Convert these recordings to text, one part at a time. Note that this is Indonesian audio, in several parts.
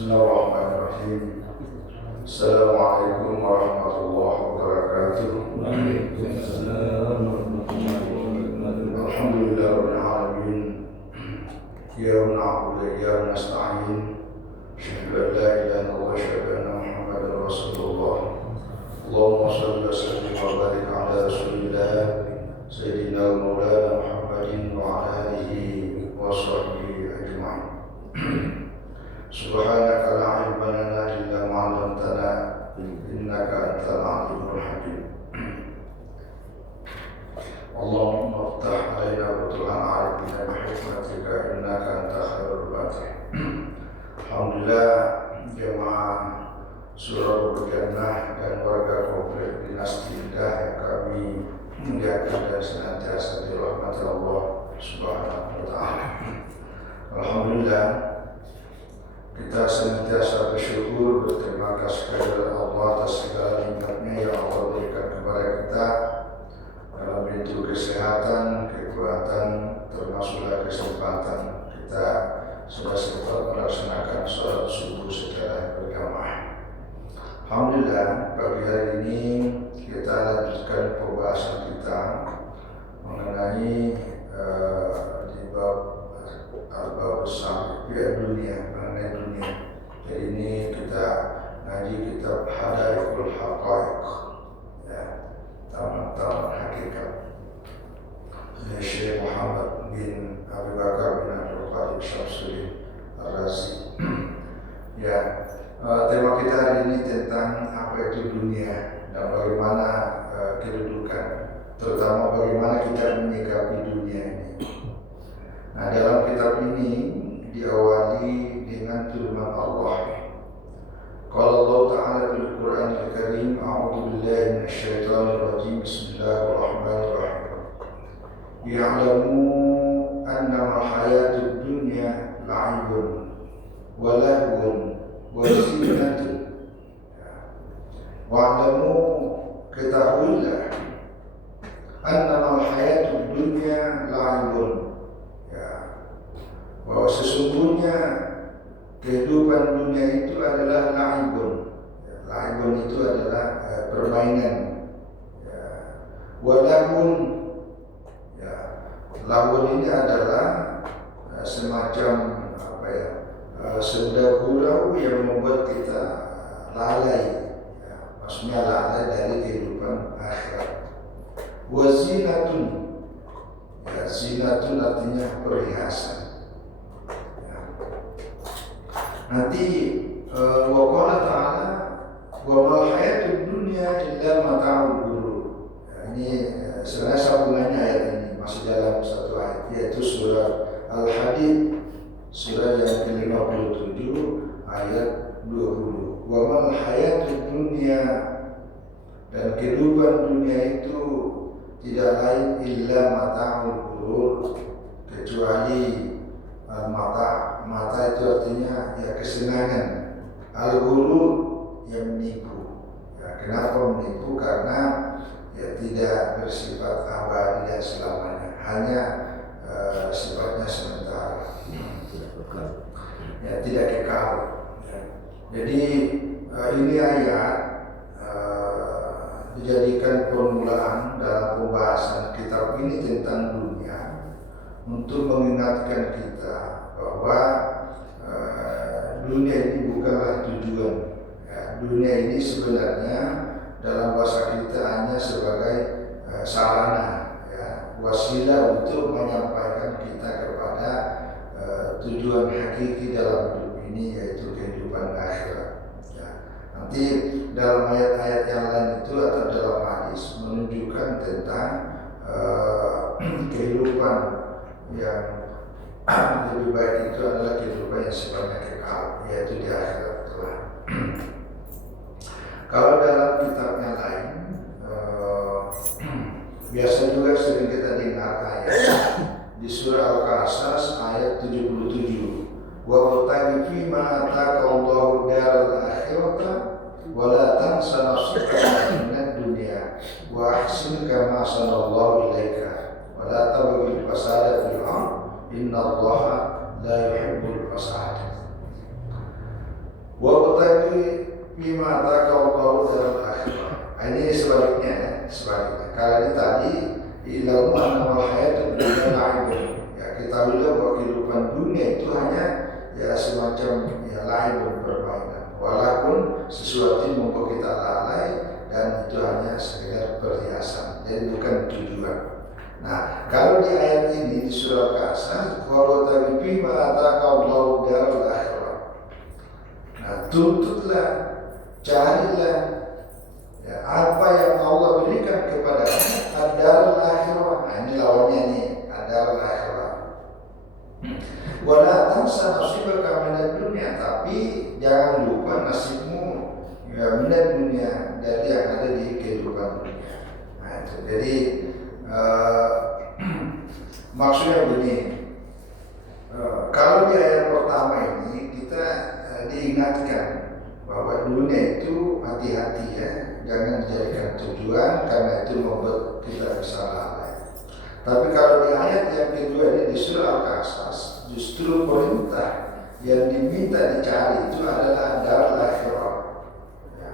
Bismillahirrahmanirrahim. Assalamualaikum warahmatullahi wabarakatuh. Waalaikumsalam warahmatullahi wabarakatuh. Alhamdulillahirabbil alamin. Iyyaka na'budu wa iyyaka nasta'in. Asyhadu an la ilaha illallah wa asyhadu anna Muhammadar Rasulullah. Allahumma shalli wa sallim wa barik ala Rasulillah Sayyidina wa Maulana Muhammadin wa ala alihi wa sahbihi ajma'in. Subhanaka la ilma lana illa ma 'allamtana innaka antal 'alimul hakim. Allahumma iftah 'alaina futuhan 'arifina bi hikmatika innaka antal khairul fatih. Alhamdulillah jemaah Surah Al-Jannah dan warga komplek Dinasti Indah yang kami muliakan dan senantiasa dirahmati Allah Subhanahu wa taala. Alhamdulillah kita senantiasa bersyukur, berterima kasih kepada Allah atas segala nikmatnya yang Allah berikan kepada kita dalam bentuk kesehatan, kekuatan, termasuklah kesempatan kita sudah sempat melaksanakan sholat subuh secara berjamaah. Alhamdulillah pagi hari ini kita lanjutkan pembahasan kita mengenai di bab al-bab besar dunia, mengenai dunia. Jadi ini kita ngaji kitab Hadaiqul Haqaiq, ya, taman-taman hakikat, Syekh Muhammad bin Abu Bakar bin Abdul Qadir Syamsuddin Ar-Razi. Ya, tema kita hari ini tentang apa itu dunia dan bagaimana kedudukan, terutama bagaimana kita menyikapi dunia ini. Nah, dalam kitab ini diawali dengan firman Allah. Qala Allah Ta'ala fil Qur'anil Karim, a'udzu billahi minasyaitonir rajim. Bismillahirrahmanirrahim. Ya'lamu annama hayatud dunya la'ibun wa lahwun wa zinatun. Wa'lamu, ketahuilah, annama hayatud dunya la'ibun, bahwa sesungguhnya kehidupan dunia itu adalah la'ibun. La'ibun itu adalah permainan. Walahun, lahun ini adalah semacam senda gurau yang membuat kita lalai. Maksudnya lalai dari kehidupan akhirat. Wazinatun, zinatun artinya perhiasan. Nanti waqala ta'ala wa mal hayatud dunya illa mata'ul ghurur. Ini sebenarnya sambungannya ayat ini masih dalam satu ayat, yaitu surah Al-Hadid, surah yang ke-57 ayat 20. Wa mal hayatud dunya, dan kehidupan dunia itu tidak lain illa mata'ul ghurur, kecuali mata itu artinya kesenangan. Al-ghurur yang menipu. Kenapa menipu? Karena tidak bersifat abadi dan selamanya, hanya sifatnya sementara, tidak kekal. Jadi ini ayat dijadikan permulaan dalam pembahasan kitab ini tentang dunia untuk mengingatkan kita bahwa dunia ini bukanlah tujuan. Dunia ini sebenarnya dalam bahasa kita hanya sebagai sarana, wasilah untuk menyampaikan kita kepada tujuan hakiki dalam hidup ini, yaitu kehidupan akhirat. Nanti dalam ayat-ayat yang lain itu atau dalam hadis menunjukkan tentang kehidupan yang lebih baik itu adalah kehidupan yang sifatnya kekal, yaitu di akhirat kelak. Kalau dalam kitab yang lain, biasa juga sering kita dengar ayat di surah Al-Qasas ayat 77. Wa qul fima ataka Allahu daral akhirata wa la tansa nafsaka minad dunya wa ahsin kama ahsanallahu ilaika wa la tabghil fasada fil ardh innallaha la yuhibbul fasad. bima ataqallahu daral akhirah. Ini sebaliknya ya, sebaliknya. Kalau ini tadi ilmu wal hayatud dunya la'ibun. Ya, ketahuilah bahwa kehidupan dunia itu hanya ya semacam ya la'ibun, permainan. Walaupun sesuatu yang membuat kita lalai dan itu hanya sekedar perhiasan. Jadi bukan tujuan. Nah, kalau di ayat ini di surah Al-Kahfi, wa tabibi ma ataqallahu daral akhirah. Nah, tuntutlah, carilah ya, apa yang Allah berikan kepadamu ad-darul akhirah. Nah, ini lawannya nih, ad-darul akhirah. Wala tansa nasibaka minad dunya, tapi jangan lupa nasibmu ya minad dunya, dari yang ada di kehidupan dunia. Nah, itu. Jadi maksudnya begini, kalau di ayat pertama ini kita diingatkan bahwa dunia itu hati-hati ya, jangan dijadikan tujuan karena itu membuat kita bisa lalai. Tapi kalau di ayat yang kedua ini di surah Al-Qasas, justru perintah yang diminta dicari itu adalah darul akhirah. Ya.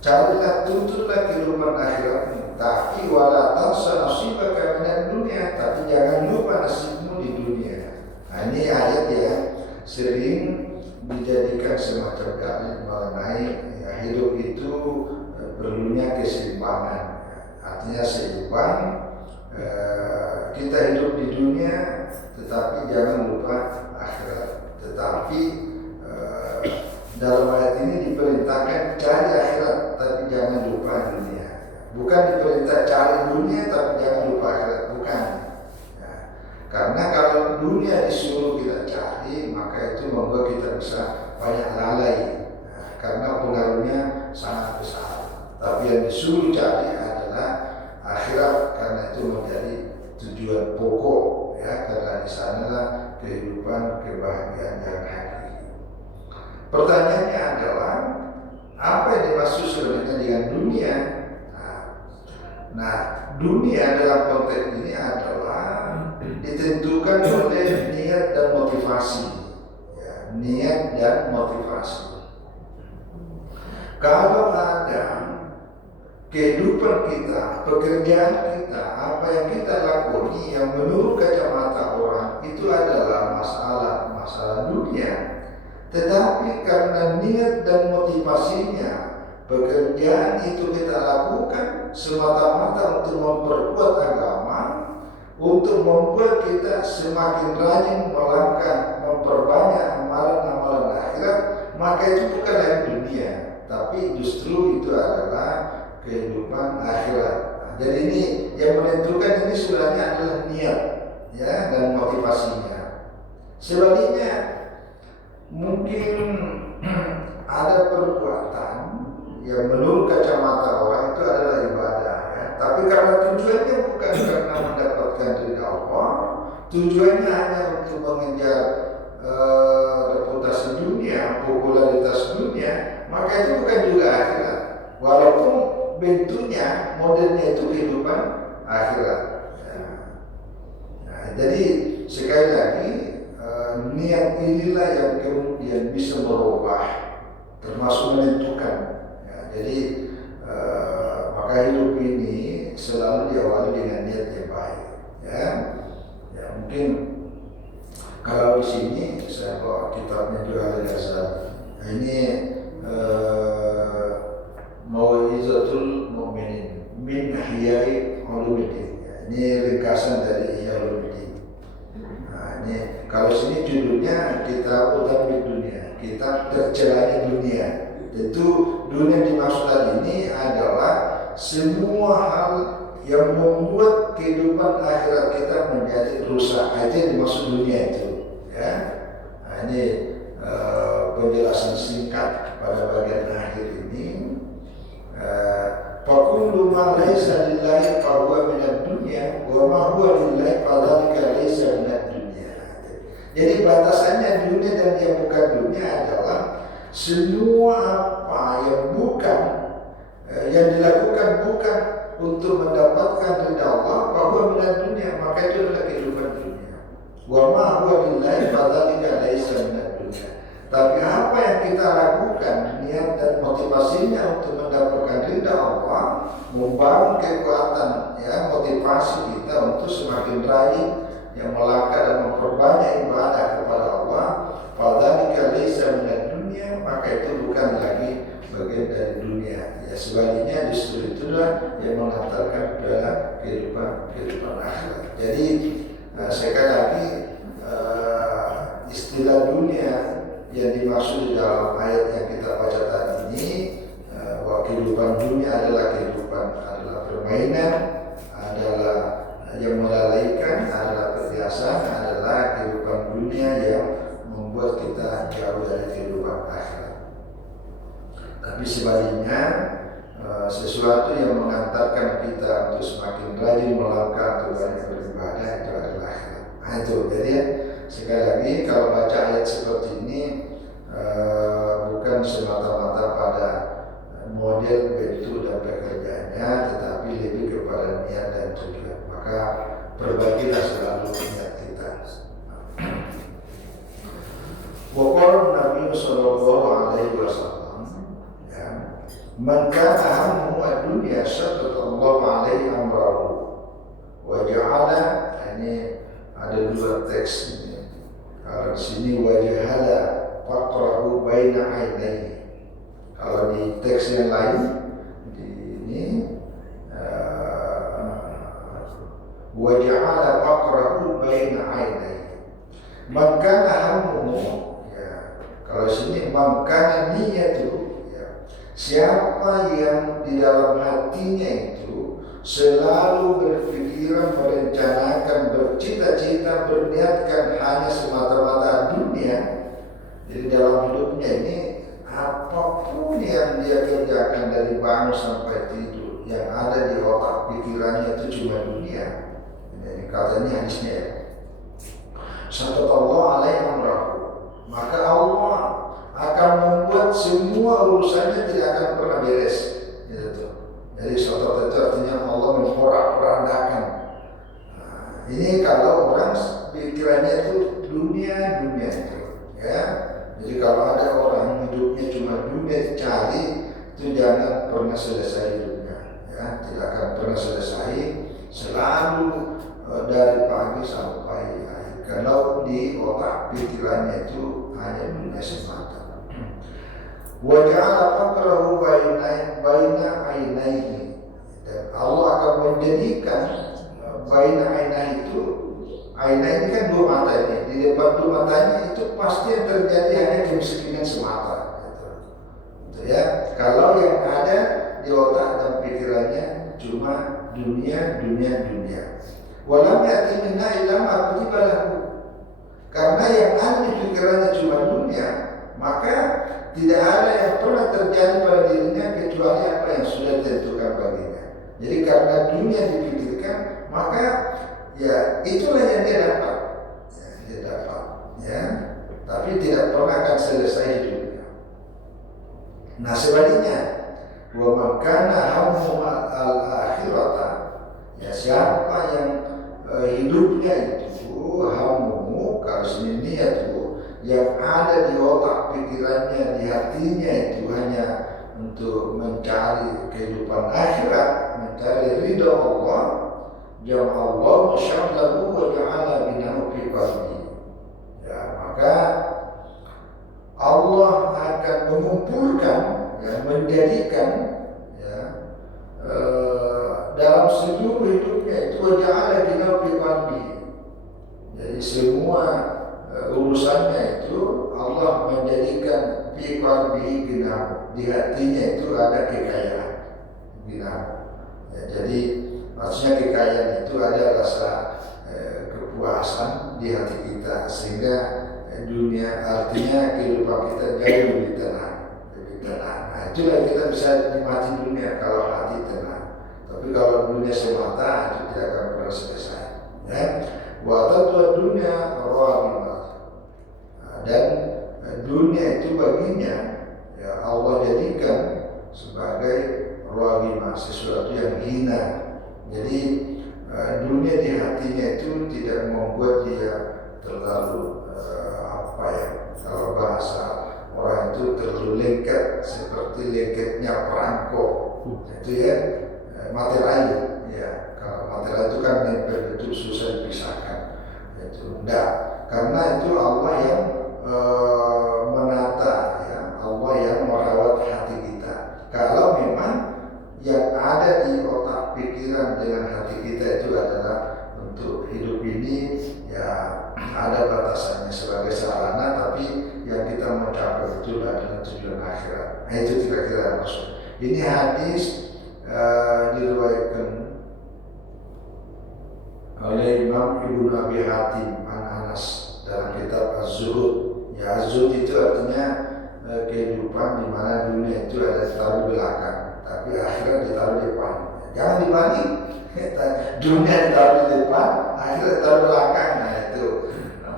Carilah, tuntutlah kehidupan akhiratmu. Tapi wala tansa nasibaka minad dunya, tapi jangan lupa nasibmu di dunia. Nah, ini ayat ya sering dijadikan semacam dalil mengenai ya, hidup itu perlunya keseimbangan. Artinya seimbang, kita hidup di dunia, tetapi jangan lupa akhirat. Tetapi dalam ayat ini diperintahkan cari akhirat, tapi jangan lupa dunia. Bukan diperintah cari dunia, tapi jangan lupa akhirat. Bukan. Ya. Karena kalau dunia disuruh kita cari, maka itu membuat kita bisa banyak lalai. Nah, karena pengaruhnya sangat besar. Tapi yang disuruh cari adalah akhirat, karena itu menjadi tujuan pokok. Ya, karena di sanalah kehidupan kebahagiaan yang hakiki. Pertanyaannya adalah apa yang dimaksud sebenarnya dengan dunia? Nah, dunia dalam konteks ini adalah ditentukan oleh niat dan motivasi. Ya, niat dan motivasi. Kalau ada kehidupan kita, pekerjaan kita, apa yang kita lakoni yang menurut kacamata orang itu adalah masalah dunia. Tetapi karena niat dan motivasinya, pekerjaan itu kita lakukan semata-mata untuk memperkuat agama, untuk membuat kita semakin rajin melangkah, memperbanyak amalan-amalan akhirat, maka itu bukan lagi dunia, tapi justru itu adalah kehidupan akhirat. Nah, jadi ini yang menentukan ini sebenarnya adalah niat, ya, dan motivasinya. Sebaliknya, mungkin ada perbuatan yang menurut kacamata orang itu adalah ibadah, ya. Tapi karena tujuannya bukan karena mendapatkan ridha Allah, tujuannya hanya untuk mengejar reputasi dunia, popularitas dunia, maka itu bukan juga akhirat. Walaupun bentuknya, modelnya itu kehidupan akhirat. Ya. Nah, jadi sekali lagi niat inilah yang kemudian bisa merubah, termasuk menentukan. Jadi maka hidup ini selalu diawali dengan niat yang baik, ya. Ya mungkin kalau di sini saya bawa kitabnya juga ada Nah, ini Mau'izatul Mu'minin min Ihyai Ulumuddin. Ya, ini ringkasan dari Ihya Ulumuddin. Nah, ini kalau sini judulnya Kitab Utamid Dunia, kitab tercelanya dunia. Tentu dunia dimaksud tadi ini adalah semua hal yang membuat kehidupan akhirat kita menjadi rusak. Itu yang dimaksud dunia itu, ya. Nah, ini penjelasan singkat pada bagian akhir ini. Fakullu ma laysa lillahi fa huwa minad dunya wa ma huwa lillahi fa dzalika laysa minad dunya. Jadi batasannya dunia dan yang bukan dunia adalah semua apa yang bukan yang dilakukan bukan untuk mendapatkan ridha Allah, bahwa minat dunia, maka itu adalah kehidupan dunia. Wa ma huwa lillahi fa dzalika laysa minad dunya. Tapi apa yang kita lakukan, niat dan motivasinya untuk mendapatkan ridha Allah, membangun kekuatan ya motivasi kita untuk semakin rajin yang melangkah dan memperbanyak ibadah kepada Allah. Fadzalika laisa minad dunya, maka itu bukan lagi bagian dari dunia. Ya sebaliknya justru itulah yang mengantarkan kepada kehidupan akhirat. Jadi sekali lagi istilah dunia yang dimaksud di dalam ayat yang kita baca tadi ini, bahwa kehidupan dunia adalah permainan, adalah yang melalaikan, adalah perhiasan, adalah kehidupan dunia yang membuat kita jauh dari kehidupan akhirat. Tapi sebaliknya sesuatu yang mengantarkan kita untuk semakin rajin melangkah untuk banyak beribadah itu adalah akhirat. Nah itu, jadi sekali lagi kalau baca ayat seperti ini bukan semata-mata pada model bentuk dan pekerjaannya, tetapi lebih kepada niat dan tujuan. Maka perbaikilah selalu niat kita. Waqala Nabi sallallahu alaihi wasallam, ya, man kana hammuhu ad-dunya syattata Allah alaihi amrahu wa ja'ala, ini ada dua teks ini. Kalau di sini waja'ala faqrahu baina ainaihi. Kalau di teks yang lain di ini waja'ala faqrahu baina ainaihi. Man kana hammuhu, kalau sini makana niyatu, ya, siapa yang di dalam hatinya itu selalu berpikiran, merencanakan, bercita-cita, berniatkan hanya semata-mata dunia. Jadi dalam hidupnya ini apapun yang dia kerjakan dari bangun sampai tidur, yang ada di otak pikirannya itu cuma dunia. Ini katanya hadisnya, Sallallahu alaihi amrahu, maka Allah akan membuat semua urusannya tidak akan pernah beres. Gitu. Jadi sallallahu itu artinya Allah memporak-porandakan. Nah, ini kalau orang pikirannya itu dunia itu, ya. Jadi kalau ada orang hidupnya cuma dunia cari, itu jangan pernah selesai hidupnya, ya. Tidak akan pernah selesai, selalu dari pagi sampai akhir. Kalau di otak pikirannya itu hanya dunia semata. Wa ja'ala faqrahu baina ainaihi, dan Allah akan menjadikan baina ainaihi itu, ainaihi kan dua mata ini, di depan dua matanya itu pasti yang terjadi hanya kemiskinan semata, gitu ya. Kalau yang ada di otak dan pikirannya cuma dunia. Walam ya'ti minna illa ma kutiba lahu. Karena yang ada di pikirannya cuma dunia, maka tidak ada yang pernah terjadi pada dirinya kecuali apa yang sudah ditentukan baginya. Jadi karena dunia dipikirkan, maka ya itulah yang dia dapat. Ya. Tapi tidak pernah akan selesai hidupnya. Nah sebaliknya, wa man kana hammuhu al-akhirata, ya siapa yang hidupnya itu hammuhu, kalau sini niat itu yang ada di otak pikirannya, di hatinya itu hanya untuk mencari kehidupan akhirat, mencari ridha Allah, jam Allah syamlahu wa ja'ala binahu fi qalbi. Ya, maka Allah akan mengumpulkan, ya, menjadikan, ya, dalam seluruh hidupnya itu wa ja'ala binahu fi qalbi. Jadi semua urusannya itu Allah menjadikan fi qalbi ginah, di hatinya itu ada kekayaan ginah. Ya, jadi maksudnya kekayaan itu ada rasa kepuasan di hati kita, sehingga dunia artinya kehidupan kita jauh lebih tenang. Nah itulah kita bisa nikmati dunia kalau hati tenang. Tapi kalau dunia semata itu tidak akan pernah selesai. Ya. Wa tatwa dunia rawimah, dan dunia itu baginya, ya, Allah jadikan sebagai rawimah, sesuatu yang hina. Jadi dunia di hatinya itu tidak membuat dia terlalu Kalau bahasa orang itu terlalu lengket, seperti lengketnya perangko, itu ya materai. Ya, kalau materai itu kan nempel, itu susah dipisahkan. Itu enggak, karena itu Allah yang menata, ya, Allah yang merawat hati kita. Kalau memang yang ada di otak pikiran dengan hati kita itu adalah untuk hidup ini, ya ada batasannya sebagai sarana, tapi yang kita mencapai itu adalah tujuan akhirat. Nah, itu kira-kira maksud. Ini hadis diriwayatkan oleh Imam Ibnu Abi Hatim an Anas dalam kitab Az-Zuhud. Ya, Az-Zuhud itu artinya kehidupan di mana dunia itu ada ditaruh di belakang, tapi akhirat ditaruh di depan. Jangan dibalik. Dunia ditaruh di depan, akhirat ditaruh di belakang. Nah, itu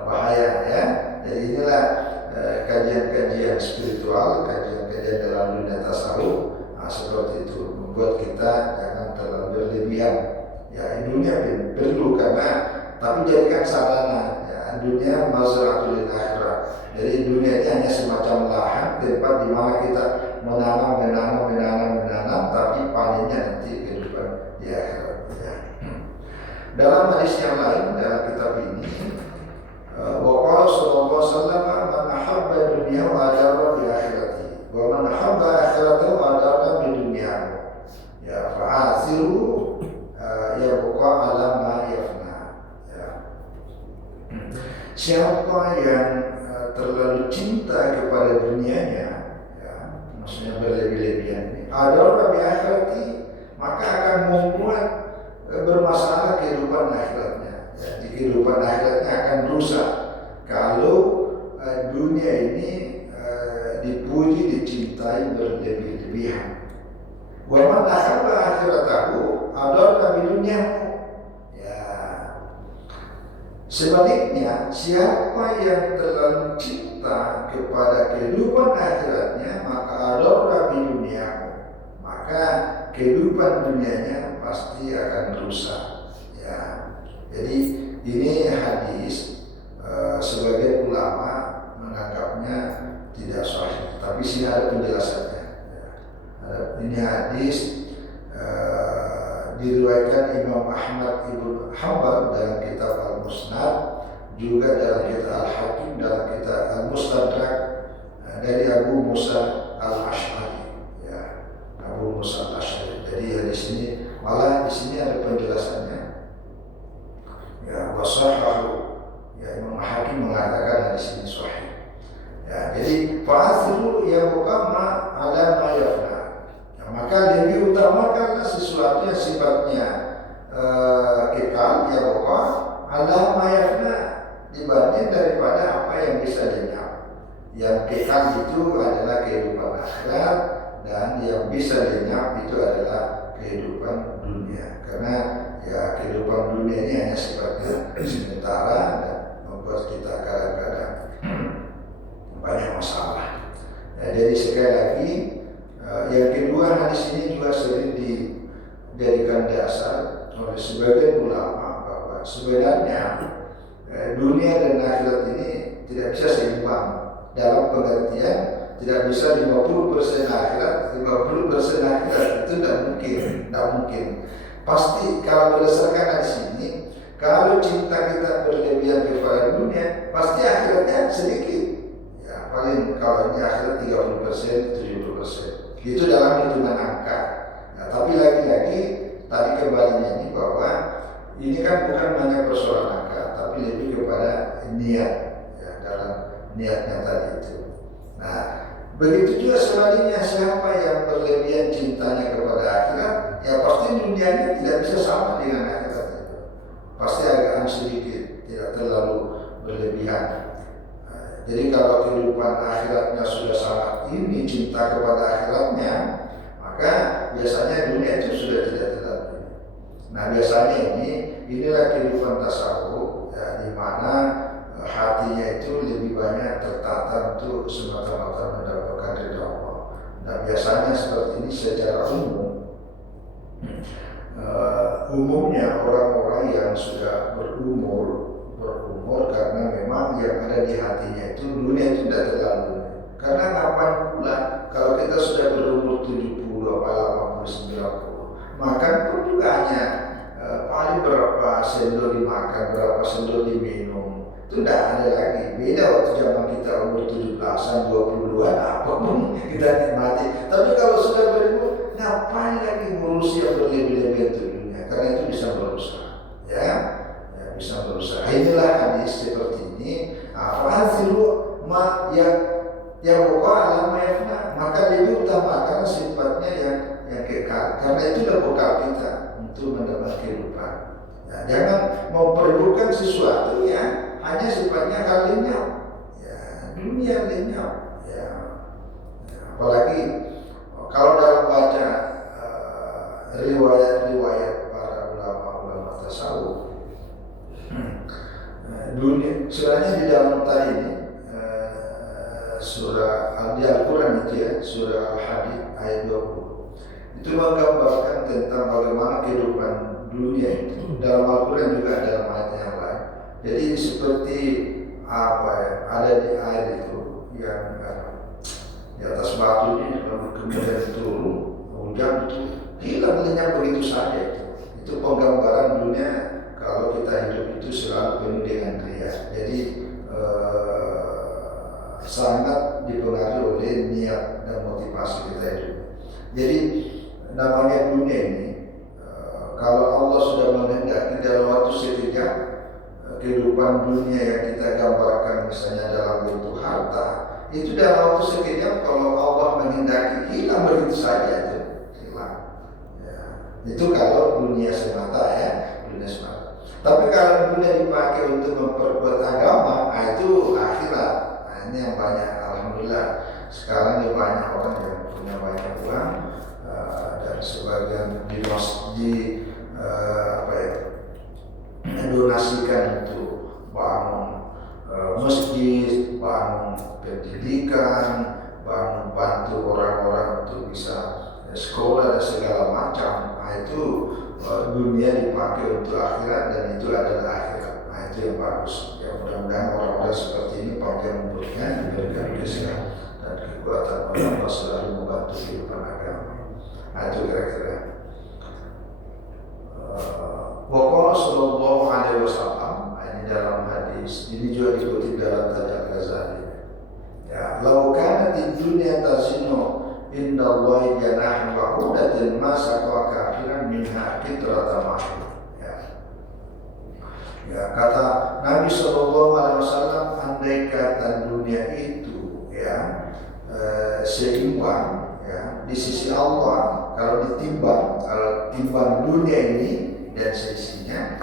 bahaya, ya. Jadi inilah kajian-kajian spiritual, kajian-kajian dalam dunia tasawuf, seperti itu membuat kita jangan terlalu berlebihan. Ya, dunia perlu karena, tapi jadikan sarana. Ya, dunia mazratul akhirat. Jadi dunia ini hanya semacam lahan, tempat di mana kita menanam, tapi panennya nanti kehidupan di akhirat. Ya. Dalam hadis yang lain dalam kitab ini, waqala sallallahu alaihi wasallam, man ahabba dunya wa adara bi akhirati, wa man ahabba akhirata wa adara bi dunyahu. Ya, fa'asiru yabqa ala ma yafna. Ya. Siapa yang terlalu cinta kepada dunianya, ya, maksudnya berlebih-lebihan ini, adara bi akhirati, maka akan membuat bermasalah kehidupan akhiratnya. Ya, di kehidupan akhiratnya akan rusak kalau dunia ini dipuji, dicintai berlebih-lebihan. Wa man ahabba akhiratahu adara bi dunyahu. Ya. Sebaliknya, siapa yang terlalu cinta kepada kehidupan akhiratnya, maka adara bi dunyahu, maka kehidupan dunianya pasti akan rusak. Ya, jadi ini hadis sebagian ulama menganggapnya tidak sahih, tapi sini ada penjelasannya. Ya, ini hadis diriwayatkan Imam Ahmad ibn Hanbal dalam kitab Al-Musnad, juga dalam kitab Al-Hakim, dalam kitab Al-Mustadrak, dari Abu Musa Al-Ash'ari. Ya, Abu Musa Al-Ash'ari. Jadi di sini malah di sini ada penjelasannya. Ya, wasahahu. Ya, Imam Hakim mengatakan di sini sahih. Ya, jadi fa'athiru ya buqama ala ma yafna. Ya, maka lebih utamakanlah sesuatu yang sifatnya kekal, ya buqa ala ma yafna, dibanding daripada apa yang bisa lenyap. Yang kekal itu adalah kehidupan akhirat, dan yang bisa lenyap itu adalah kehidupan dunia. Karena ya kehidupan dunia ini hanya sifatnya sementara dan membuat kita kadang-kadang banyak masalah. Ya, jadi sekali lagi, yang kedua, hadis ini juga sering dijadikan dasar oleh sebagian ulama bahwa sebenarnya dunia dan akhirat ini tidak bisa seimbang, dalam pengertian tidak bisa 50% akhirat, 50% akhirat, itu tidak mungkin. Pasti kalau berdasarkan hadis ini, kalau cinta kita berlebihan kepada dunia, pasti akhiratnya sedikit. Ya, paling kalau ini akhirat 30%, 70%. Itu dalam hitungan angka. Nah, tapi lagi-lagi tadi kembalinya ini bahwa ini kan bukan hanya persoalan angka, tapi lebih kepada niat, ya, dalam niatnya tadi itu. Nah, begitu juga sebaliknya, siapa yang berlebihan cintanya kepada akhirat, ya pasti dunianya tidak bisa sama dengan akhirat itu. Pasti agak sedikit, tidak terlalu berlebihan. Jadi kalau kehidupan akhiratnya sudah sangat ini, cinta kepada akhiratnya, maka biasanya dunia itu sudah tidak terlalu. Nah, biasanya inilah kehidupan tasawuf, ya, di mana hatinya itu lebih banyak tertata untuk semata-mata mendapatkan ridha Allah. Nah, biasanya seperti ini secara umum. Umumnya orang-orang yang sudah berumur karena memang yang ada di hatinya itu dunia itu tidak terlalu. Karena ngapain pula kalau kita sudah berumur 70 apa 80 90, makan pun juga hanya paling berapa sendok dimakan, berapa sendok diminum. Itu tidak ada lagi. Beda waktu zaman kita umur 17-an, 22-an, apapun kita nikmati. Tapi kalau sudah berumur, ngapain lagi ngurusi yang berlebih-lebih itu dunia? Karena itu bisa berusaha, ya bisa berusaha. Inilah hadis seperti ini. Fa'athiru ma ya pokok alam yafna, maka lebih utamakan sifatnya yang kekal. Karena itu adalah bekal kita untuk mendapat kehidupan. Ya, jangan memperlukan sesuatu yang hanya sifatnya lenyap, ya, dunia lenyap, ya. Apalagi kalau dalam baca riwayat-riwayat para ulama-ulama tasawuf, dunia sebenarnya di dalam tadi ini surah Al-Quran itu ya, surah Al-Hadid ayat 20 itu menggambarkan tentang bagaimana kehidupan dunia itu. Dalam Al-Quran juga ada ayat yang lain. Jadi seperti apa ya, ada di air itu yang di atas batu ini kemudian turun hujan itu hilang lenyap begitu saja itu. Itu penggambaran dunia kalau kita hidup itu selalu penuh dengan ria. Jadi sangat dipengaruhi oleh niat dan motivasi kita hidup. Jadi namanya dunia ini kalau Allah sudah menghendaki dalam waktu sekejap kehidupan dunia yang kita gambarkan misalnya dalam bentuk harta, itu dalam waktu sekejap kalau Allah menghendaki hilang begitu saja itu hilang. Ya. Itu kalau dunia semata ya, dunia semata. Tapi kalau dunia dipakai untuk memperkuat agama, itu akhirat. Ini yang banyak, alhamdulillah sekarang ini banyak orang yang punya banyak uang dan sebagian donasikan untuk bangun masjid, bangun pendidikan, bantu orang-orang untuk bisa sekolah dan segala macam. Itu dunia dipakai untuk akhirat dan itu adalah akhirat. Itu yang bagus. Ya mudah-mudahan orang-orang seperti ini panjang umurnya, diberikan kesehatan dan kekuatan Allah selalu membantu kehidupan agama. Itu kira-kira. Waqala sallallahu alaihi wasallam, ini dalam hadis, ini juga dikutip dalam Taj Al-Ghazali. Ya, law kanat dunya tazinu indallahi janahan ba'udatin ma saqa kafiran minha fitratan mahmud. Ya, kata Nabi Sallallahu Alaihi Wasallam, andai kata dunia itu ya seimbang ya di sisi Allah, kalau timbang dunia ini dan seisinya,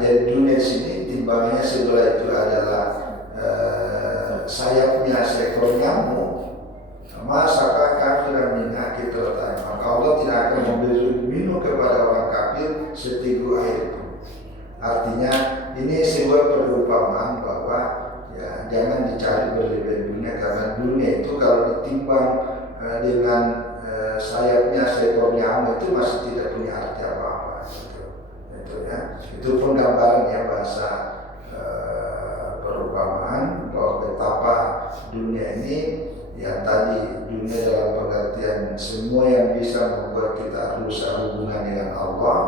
jadi dunia sini timbangnya sebelah itu adalah sayapnya seekor nyamuk, maka kafir min akitratan, maka Allah tidak akan memberi minum kepada orang kafir seteguk air. Artinya ini sebuah perumpamaan bahwa ya jangan dicari berlebihan dunia, karena dunia itu kalau ditimbang dengan sayapnya seekor nyamuk itu masih tidak punya arti apa-apa. Itu ya, itu penggambaran ya bahasa perumpamaan bahwa betapa dunia ini yang tadi dunia dalam pengertian semua yang bisa membuat kita rusak hubungan dengan Allah,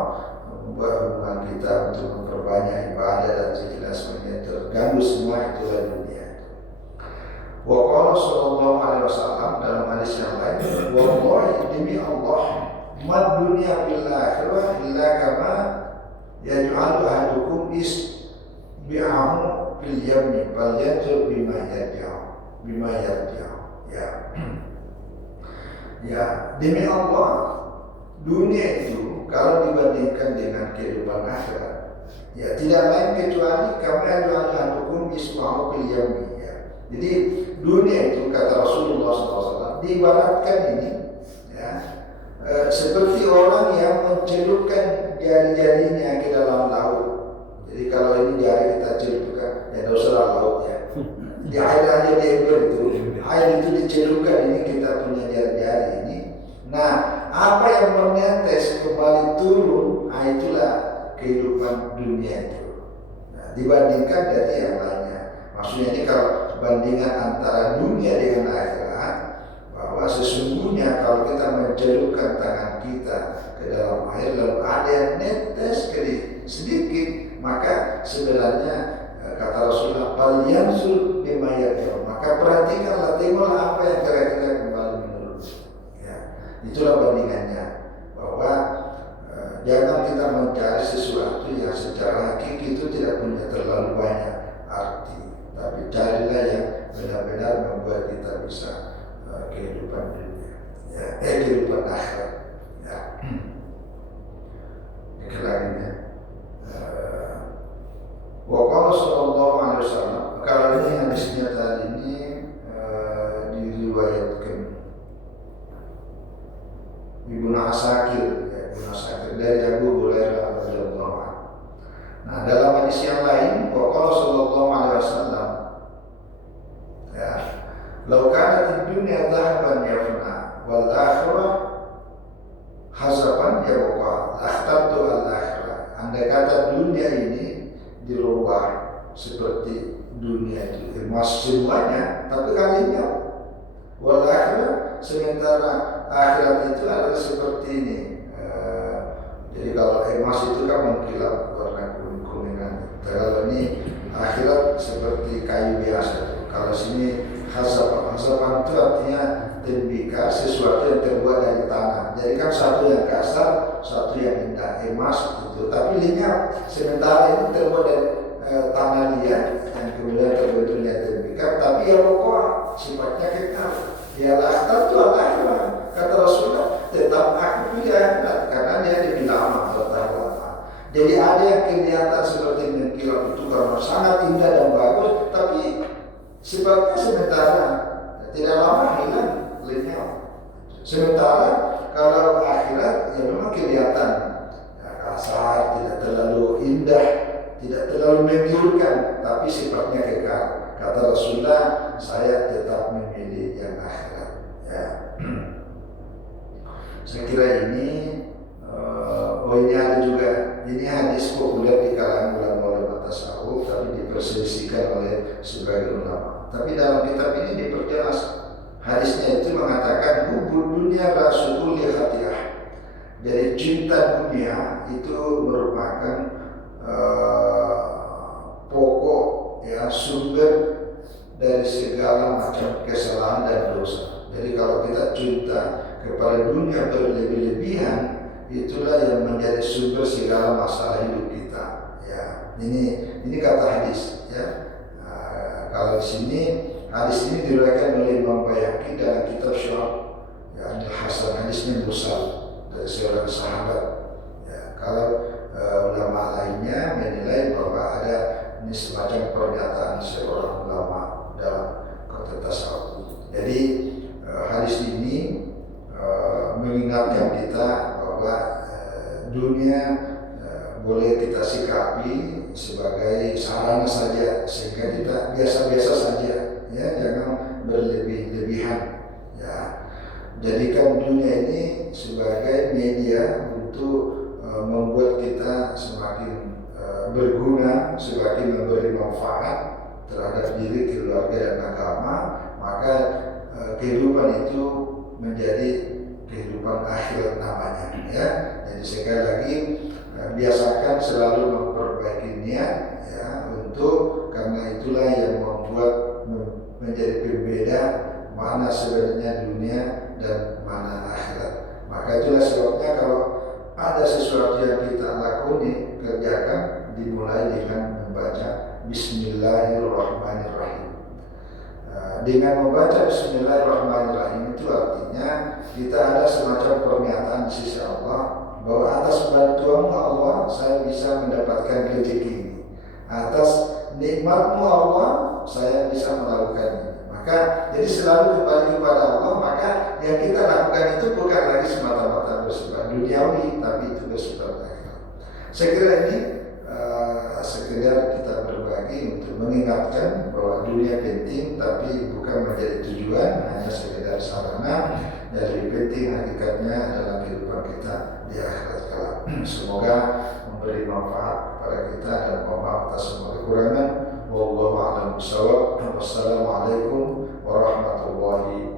membuat hubungan kita untuk memperbanyak ibadah dan zikir semuanya terganggu, semua itulah dunia. Wa qala sallallahu alaihi wasallam dalam hadis yang lain, wallahi demi Allah, mad dunya bil akhirah illa kama yaj'alu ahadukum isbi'ahu fil yamni fal yanzur bima yarji'u. Ya, demi Allah, dunia itu kalau dibandingkan dengan kehidupan akhirat, ya tidak lain kecuali kama yaj'alu isbahu fil yamni. Ya. Jadi dunia itu kata Rasulullah SAW diibaratkan ini ya seperti orang yang mencelupkan jari-jarinya ke dalam laut. Jadi kalau ini jari kita celupkan, ya dosa laut ya. Di air aja dia itu, air itu dicelupkan, ini kita punya jari-jari ini. Nah, apa yang menetes kembali turun, itulah kehidupan dunia itu. Nah, dibandingkan dari yang lainnya, Maksudnya ini kalau bandingan antara dunia dengan akhirat, bahwa sesungguhnya kalau kita mencelupkan tangan kita ke dalam air lalu ada yang netes sedikit, maka sebenarnya kata Rasulullah falyanzur bima yarji'u, maka perhatikanlah, tengoklah apa yang kira-kira kembali menurun. Ya, itulah bandingannya, bahwa jangan kita mencari sesuatu yang secara hakiki itu tidak punya terlalu banyak arti, tapi carilah yang benar-benar membuat kita bisa kehidupan dunia, ya, kehidupan akhirat. Ya. Kelanjutnya, Waqala sallallahu alaihi wasallam, kalau ini hadisnya tadi ini diriwayatkan Ibnu Asakir, ya, Ibnu Asakir dari Abu Hurairah radhiyallahu anhu. Nah, dalam hadis yang lain, Waqala sallallahu alaihi wasallam, ya, "Lau kanat dunya dhahaban yafna wal akhirah hasaban yabqa, akhtartu al-akhirah." Andai kata dunia ini dirubah seperti dunia itu emas semuanya, tapi kalinya wal akhirah, sementara akhirat itu adalah seperti ini. Jadi kalau emas itu kan mengkilap warna kuning-kuningan, kalau ini akhirat seperti kayu biasa. Kalau sini hasaban itu artinya tembikar, sesuatu yang terbuat dari tanah. Jadi kan satu yang kasar, satu yang indah, emas itu, tapi lenyap. Sementara ini terbuat dari tanah liat yang kemudian terbentuknya tembikar, tapi ya pokok sifatnya kekal. Ya akhir itu akhirat. Kata Rasulullah, tetap aku punya akhirat karena dia lebih lama, bertahan lama. Jadi ada yang kelihatan seperti mengkilap itu karena sangat indah dan bagus, tapi sifatnya sementara, tidak lama hilang, lenyap. Sementara kalau akhirat ya memang kelihatan ya, kasar, tidak terlalu indah, tidak terlalu menggiurkan, tapi sifatnya kekal. Kata Rasulullah, saya tetap memilih yang akhirat. Ya. Saya kira ini ini ada juga, ini hadis populer di kalangan ulama-ulama tasawuf, tapi diperselisihkan oleh sebagian ulama. Tapi dalam kitab ini diperjelas, hadisnya itu mengatakan hubul dunia rasul li khati'ah. Jadi cinta dunia itu merupakan pokok, ya, sumber dari segala macam kesalahan dan dosa. Jadi kalau kita cinta kepada dunia berlebih-lebihan, itulah yang menjadi sumber segala masalah hidup kita. Ya, ini kata hadis. Ya, kalau di sini hadis ini diriwayatkan oleh Imam Bayhaqi dalam kitab Syu'ab, ya, Hasan, hadisnya mursal dari seorang sahabat. Ya, kalau ulama lainnya menilai bahwa ada ini semacam pernyataan seorang ulama dalam konteks tasawuf. Jadi hadis ini mengingatkan kita bahwa dunia boleh kita sikapi sebagai sarana saja, sehingga kita biasa-biasa saja, ya, jangan berlebih-lebihan. Ya, jadikan dunia ini sebagai media untuk membuat kita semakin berguna, semakin memberi manfaat terhadap diri, keluarga, dan agama. Maka kehidupan itu menjadi kehidupan akhirat namanya, ya. Jadi sekali lagi biasakan selalu memperbaiki niat, ya, untuk, karena itulah yang membuat menjadi pembeda mana sebenarnya dunia dan mana akhirat. Maka itulah sebabnya kalau ada sesuatu yang kita lakoni, kerjakan, dimulai dengan membaca Bismillahirrahmanirrahim. Dengan membaca Bismillahirrahmanirrahim itu artinya kita ada semacam pernyataan di sisi Allah bahwa atas bantuanmu Allah saya bisa mendapatkan rezeki ini, atas nikmatmu Allah saya bisa melakukannya. Maka jadi selalu kembali kepada Allah. Maka yang kita lakukan itu bukan lagi semata-mata bersifat duniawi, tapi itu bersifat akhirat. Saya kira ini sekedar kita berbagi untuk mengingatkan bahwa dunia penting, tapi bukan menjadi tujuan, hanya sekedar sarana. Dari penting hakikatnya dalam kehidupan kita di akhirat kelak. Semoga memberi manfaat kepada kita dan mohon maaf atas semua kekurangan. Wallahu a'lam bishawab. Wassalamualaikum warahmatullahi